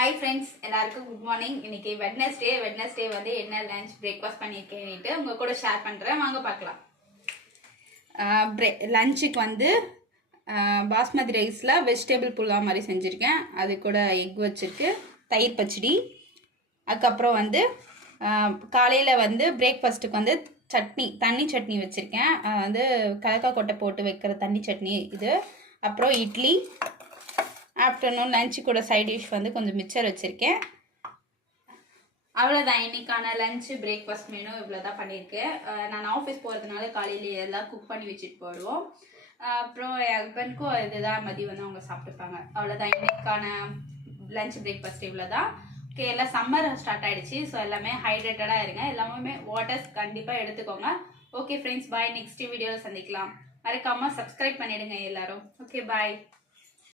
Hi friends, எல்லாருக்கும் good morning. இன்னைக்கு Wednesday வந்து என்ன லஞ்ச் பிரேக்ஃபாஸ்ட் பண்ணியிருக்கேன்ட்டு உங்கள் கூட ஷேர் பண்ணுறேன். வாங்க பார்க்கலாம். லஞ்சுக்கு வந்து பாஸ்மதி ரைஸில் வெஜிடபிள் புலாவ் மாதிரி செஞ்சுருக்கேன். அது கூட எக் வச்சுருக்கு, தயிர் பச்சடி. அதுக்கப்புறம் வந்து காலையில் வந்து பிரேக்ஃபாஸ்ட்டுக்கு வந்து தண்ணி சட்னி வச்சுருக்கேன். வந்து கலக்காய் கொட்டை போட்டு வைக்கிற தண்ணி சட்னி இது. அப்புறம் இட்லி. ஆஃப்டர்நூன் லஞ்சு கூட சைட் டிஷ் வந்து கொஞ்சம் மிச்சர் வச்சுருக்கேன். அவ்வளோதான். இன்னைக்கான லஞ்சு பிரேக்ஃபாஸ்ட் மெனு இவ்வளோ தான் பண்ணியிருக்கேன். நான் ஆஃபீஸ் போகிறதுனால காலையில் எல்லாம் குக் பண்ணி வச்சுட்டு போயிடுவோம். அப்புறம் என் ஹஸ்பண்ட்க்கும் இதுதான் மதியம் வந்து அவங்க சாப்பிட்டுப்பாங்க. அவ்வளோதான். இன்னைக்கான லஞ்ச் பிரேக்ஃபாஸ்ட் இவ்வளோ தான். ஓகே, எல்லாம் சம்மர் ஸ்டார்ட் ஆகிடுச்சு. ஸோ எல்லாமே ஹைட்ரேட்டடாக இருங்க. எல்லாமே வாட்டர்ஸ் கண்டிப்பாக எடுத்துக்கோங்க. ஓகே ஃப்ரெண்ட்ஸ், பாய். நெக்ஸ்ட் வீடியோவில் சந்திக்கலாம். மறக்காமல் சப்ஸ்கிரைப் பண்ணிவிடுங்க எல்லாரும். ஓகே, பாய்.